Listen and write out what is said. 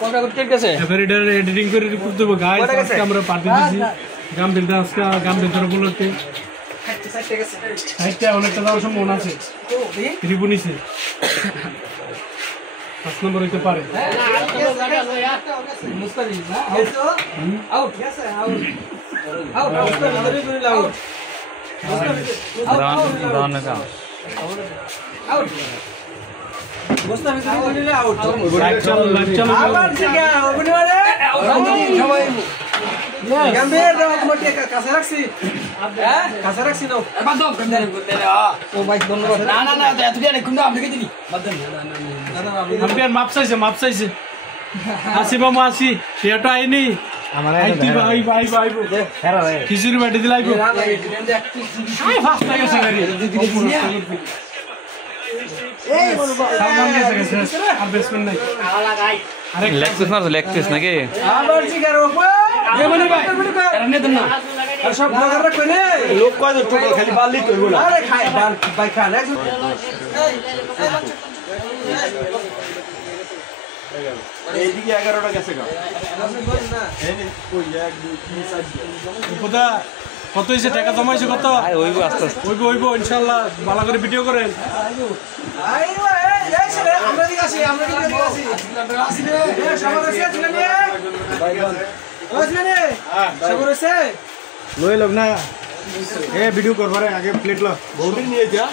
কোনটা করতে গেছে এবারে এডিটিং করে রিপোর্ট দেব গাইস আজকে আমরা পার্টি দিছি গাম বিলটা আজকে গাম বিলটার উপলক্ষে সাইডটা অনেকটা যাওয়ার সম্ভাবনা আছে ত্রিপুনিছে 5 নম্বর হইতে পারে মুস্তাফিজ না out yes out out Mustafiz out run না আউট মুস্তাফিজ বলিলে আউট লাইভ চল আবার ঠিক আছে ওবনি মানে সবাই গম্ভীর দাও তোমার কাছে রাখছি হ্যাঁ কাছে রাখছি নাও বাদ দাও গম্ভীর বললে ও ভাই ধন্যবাদ না না না তুই জানি কোনটা আপনি কে দিবি বাদ দেন আম্পিয়ার মাপ চাইছে আসি বামু আসি সেটা আইনি আমার আইতি ভাই খিচুড়ি বাটি দিলাই আই ফাস্ট লাগেছে গাড়ি এই সামনে গেছে আর বেসমেন্ট নাই আরে লেগ পিস নাকি আবার জিগার ওপর এ মানে ভাই এনে দেন না আর সব ভাগার রাখবে না লোক কয় তো খালি বালি তো এগুলা আরে খাই বাল ভাই খান একজন এইদিকে 11টা গেছে গা এই কই 1 2 3 4 কোথা কত হইছে টাকা জমাইছে কত ওইবো আস্তে আস্তে ওইবো ইনশাআল্লাহ ভালো করে ভিডিও করেন আইবা এই ছেলে আমরা দিকে আসি আসি রে সবার আছে ছিলেন রে ও ছিলেন রে সবার আছে লই লগ না এ ভিডিও করবারে আগে প্লেট ল বহুত দিন নিয়ে যা